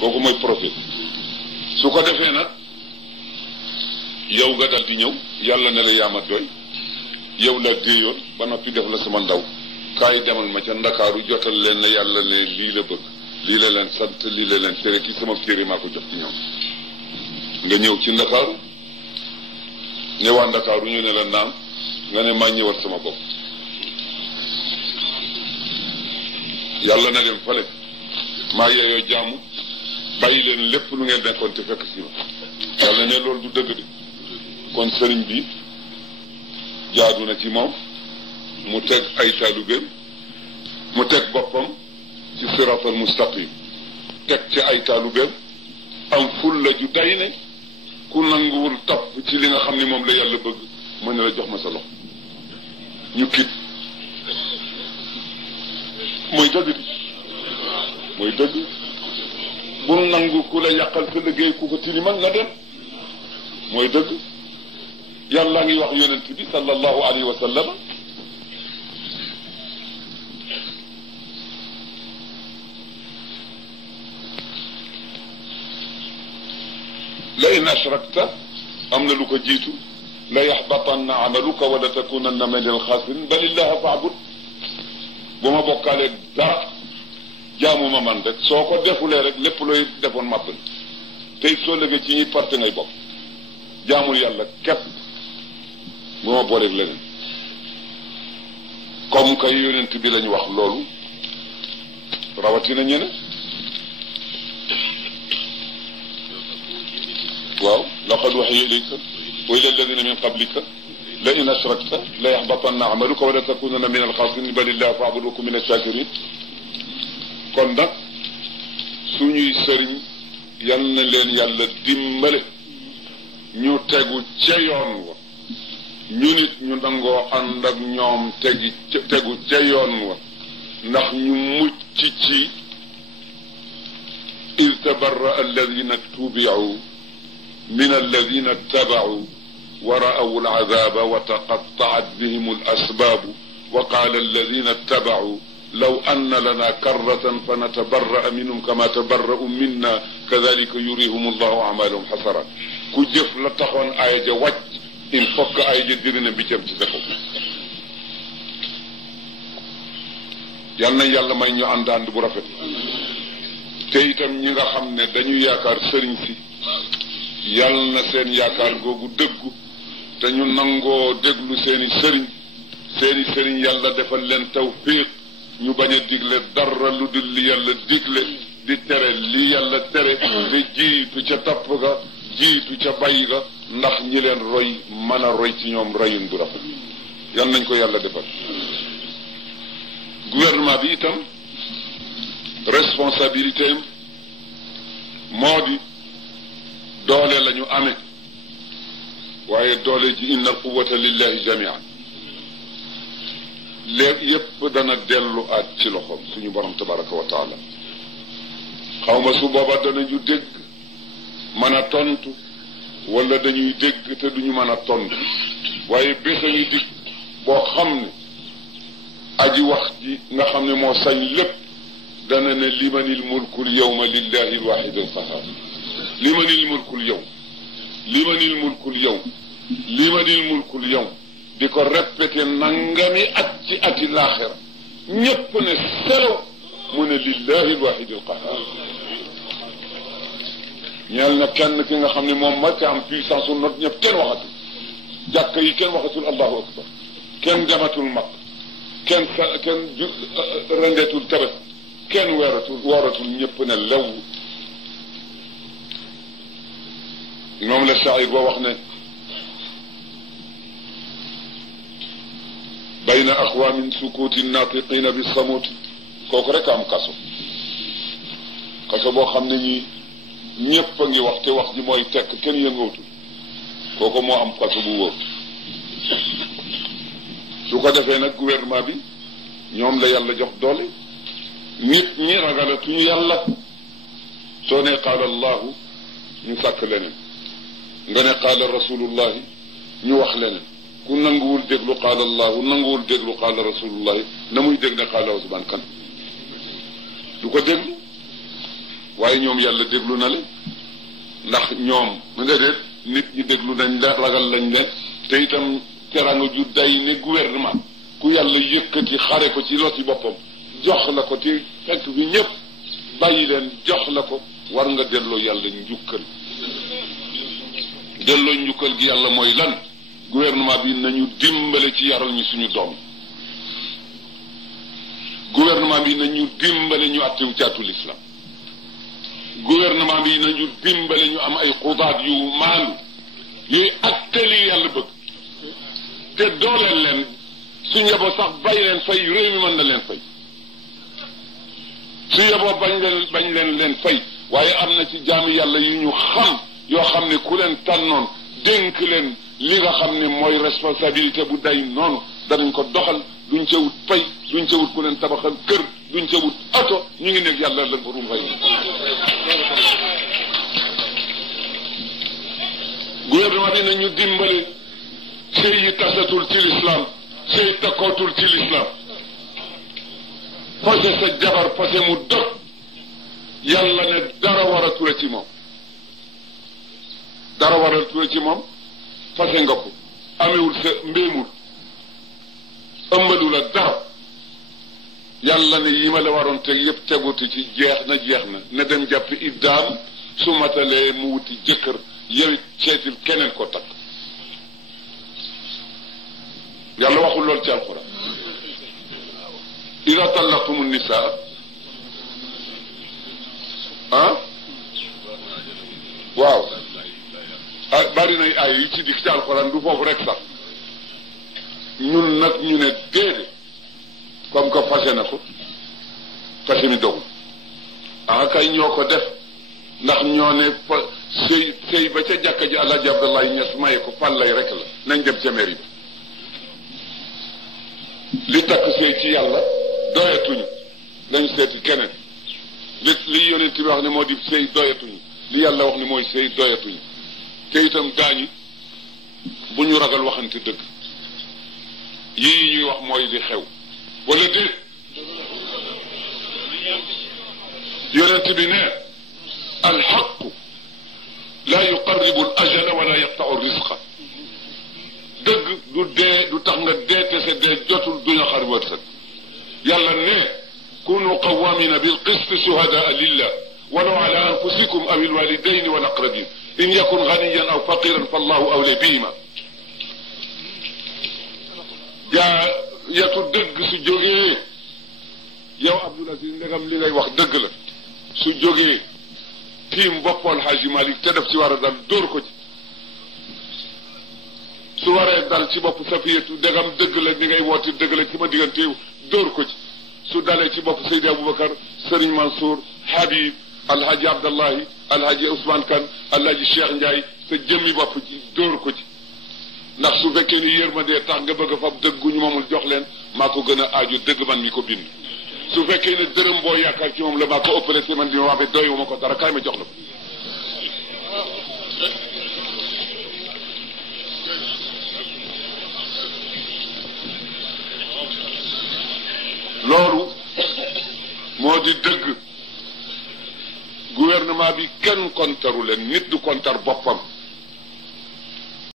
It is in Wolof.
kooku mooy profil su ko defee nag yow nga dal di ñëw yàlla ne la yaama doy yow la déeyoon ba noppi def la sama ndaw kaay demal ma ca ndakaaru jotal leen ne yàlla ne lii la bëgg lii la leen sant lii la leen tere ci sama téere maa ko jox ci ñoom nga ñëw ci ndakaaru ñëwaat ndakaaru ñu ne la naam nga ne maa ñëwat sama bopp yàlla na dem fale maa yeeyoo jàmm bàyyi leen lépp lu ngeen nekkoon te fekk si ma yàlla ne loolu du dëgg de kon sëriñ bi jaadu na ci moom mu teg ay taalibeem mu teg boppam ci siraatal mustaqim teg ci ay taalibeem am fulla ju day ne ku nanguwul topp ci li nga xam ni moom la yàlla bëgg mu ne la jox ma sa loxo ñu kit mooy dëgg di mooy dëgg bul nangu ku la yàqal sa liggéey ku ko tilimal nga dem mooy dëgg yàlla ngi wax yonent bi sallallahu alayhi wa sallam la in ashrakta am na lu ko jiitu la yaxbatanna amaluka wala takunanna min alxaasirin bal illaha faabud bu ma bokkaalee dara jaamuma man rek soo ko defulee rek lépp looy defoon màbb tey soo lëgee ci ñi parte ngay bokk jaamul yàlla képp bu ma booleeg leneen comme kay yonent bi lañu wax loolu rawatina ñeneen waaw laqad waxiya ilayka wa ila alladina min qablika la in ashrakta la yaxbatanna amaluka wala takunanna min alxaasirin bal illaha faabud wa kun min ash-shakirin kon nag suñuy sëriñ yal na leen yàlla dimbale ñu tegu ca yoon wa ñu nit ñu nangoo ànd ak ñoom tegu ca yoon wa ndax ñu mucc ci iz tabarra alladina tubi'u min alladina taba'u wa ra'aw al'adaba wa taqatta'at bihim al-asbab wa qala alladina taba'u law anna lana karratan fanatabarra'a minhum kama tabarra'u minna kadhalika yurihum allahu a'malahum hasarat ku jëf la taxoon aaya ja wàcc il faut que aaya ja diri na biccam ci sa kaw yal na yàlla may ñu ànd ànd bu rafet te itam ñi nga xam ne dañu yaakaar sëriñ si yal na seen yaakaar googu dëggu te ñu nangoo déglu seeni sëriñ yàlla defal leen tawfiq ñu bañ a digle dara lu dul li yàlla digle di tere li yàlla tere di jiitu ca topp ga jiitu ca bay ga ndax ñi leen roy mën a roy ci ñoom royun bu rafet yal nañ ko yàlla defal gouvernement bi itam responsabilité am moo di doole la ñu amee waaye doole ji inna quwwata lillahi jamian léegi yépp dana dellu aat ci loxoom suñu borom tabaraka wa taala xawma su booba danañu dégg mën a tontu wala dañuy dégg te duñu mën a tontu waaye bésañu dig boo xam ne aji wax ji nga xam ne moo sañ lépp dana ne limanil mulkul yawma lillahi alwahid alqahar limanil mulkul yawm limanil mulkul yawm limanil mulkul yawm di ko répété nangami at ci ati laaxira ñépp ne selaw mu ne lillahi alwahid alqahar ñeel na kenn ki nga xam ne moom ma ca am puissance u not ñëpp kenn waxatul jàkk yi kenn waxatul allahu akbar kenn dematul mag kenn rendeetul tabas kenn wooratul ñëpp ne lew moom la shaa'ir ba wax ne bayna aqwaamin sukuuti naatiqiina bi samuuti kooku rek am kaso boo xam ne ñii ñëpp a ngi wax te wax ji mooy tekk kenn yëngootul kooku moo am kaso bu wóor su ko defee nag gouvernement bi ñoom la yàlla jox doole nit ñi ragalatuñu yàlla soo ne qaala allahu ñu sàkk leneen nga ne qaala rasulullahi ñu wax leneen ku nanguwul déglu qaala allahu nanguwul déglu qaala rasulullahi na muy dégg ne qaala Usmaan kan du ko déglu waaye waaye ñoom yàlla déglu na leen ndax ñoom mu nga déet nit ñi déglu nañ leen ragal lañ leen te itam teranga ju day ne gouvernement ku yàlla yëkkati xare ko ci losi boppam jox la ko te fekk fi ñëpp bàyyi leen jox la ko war nga delloo yàlla njukkal delloo njukkal gi yàlla mooy lan gouvernement bi nañu dimbale ci yaral ñu suñu doom gouvernement bi nañu dimbale ñu attewu caatu l'islam gouvernement bi nañu dimbale ñu am ay xudaat yu maandu yuy atte li yàlla bëgg te dooleel leen su yeboo sax bay leen fay réew mi mën na leen fay su yeboo bañ leen fay waaye am na ci jaami yàlla yu ñu xam yoo xam ne ku leen tànnoon dénk leen li nga xam ne mooy responsabilité bu day noonu danañ ko doxal duñ ca wut fay duñ ca wut ku leen tabaxal kër duñ ca wut oto ñu ngi nekk yàlla leen ko rum fay gouvernement bi nañu dimbale sëy yi tasatul ci l'islam sëy takkootul ci l'islam fase sa jabar fase mu dog yàlla ne dara waratul ci moom dara waratul ci moom fase nga ko amewul sa mbéemul ëmbalu la dara yàlla ne yi ma la waroon teg yëpp teguti ci jeex na ne dem jàpp iddaam su matalee mu wuti jëkkër yow it seetil keneen ko takk yàlla waxul lool ci alquran ida tallaqtumu nisaa waaw bari nay ay yu ci dikk ci alquran du foofu rek sax ñun nag ñu ne déedéet comme que fase na ko fase mi dogul kay ñoo ko def ndax ñoo ne sëy ba ca jàkka ji Alaaji Abdoulaye Niass maye ko fan lay rek la nañ dem ca mairie bi li takk sëy ci yàlla doyatuñu lañ seeti keneen li yonent bi wax ne moo di sëy doyatuñu li yàlla wax ne mooy sëy doyatuñu te itam gaañi bu ñu ragal waxante dëgg yii ñuy wax mooy li xew wala déet yonent bi ne alxaqu laa yuqarribu al ajala wala yaqtau risqa dëgg du tax nga dee te sa dee jotul duñu xar wërsëg yàlla ne kunu qawamina bil qist shuhadaa lillah walaw ala anfusikum aw al walidayn wal aqrabin in yakun ganiyan aw faqiran fallahu awla bihima yatu dëgg su jógee yow Abdoul Aziz ndegam li ngay wax dëgg la su jógee tiim boppool Haaji Malik te def ci war a dal dóor ko ci su waree dal ci bopp Safiyatu ndegam dëgg la ni ngay woote dëgg la ci ma diggante dóor ko ci su dalee ci bopp Seydi Aboubacar Serigne Mansour Habib Alhaji Abdallahi Alhaji Ousmane Kane Alhaji Cheikh Ndiaye sa jëmmi bopp ci dóor ko ci ndax su fekkee ni yërmandee tax nga bëgg a fab dëgg gu ñu moomul jox leen maa ko gën a aaju dëgg man mi ko bind su fekkee ne dërëm boo yaakaar ci moom la maa ko ëppale te man di ma waxee doy ma ko dara kaay ma jox la ko loolu moo di dëgg gouvernement bi kenn kontaru leen nit du kontar boppam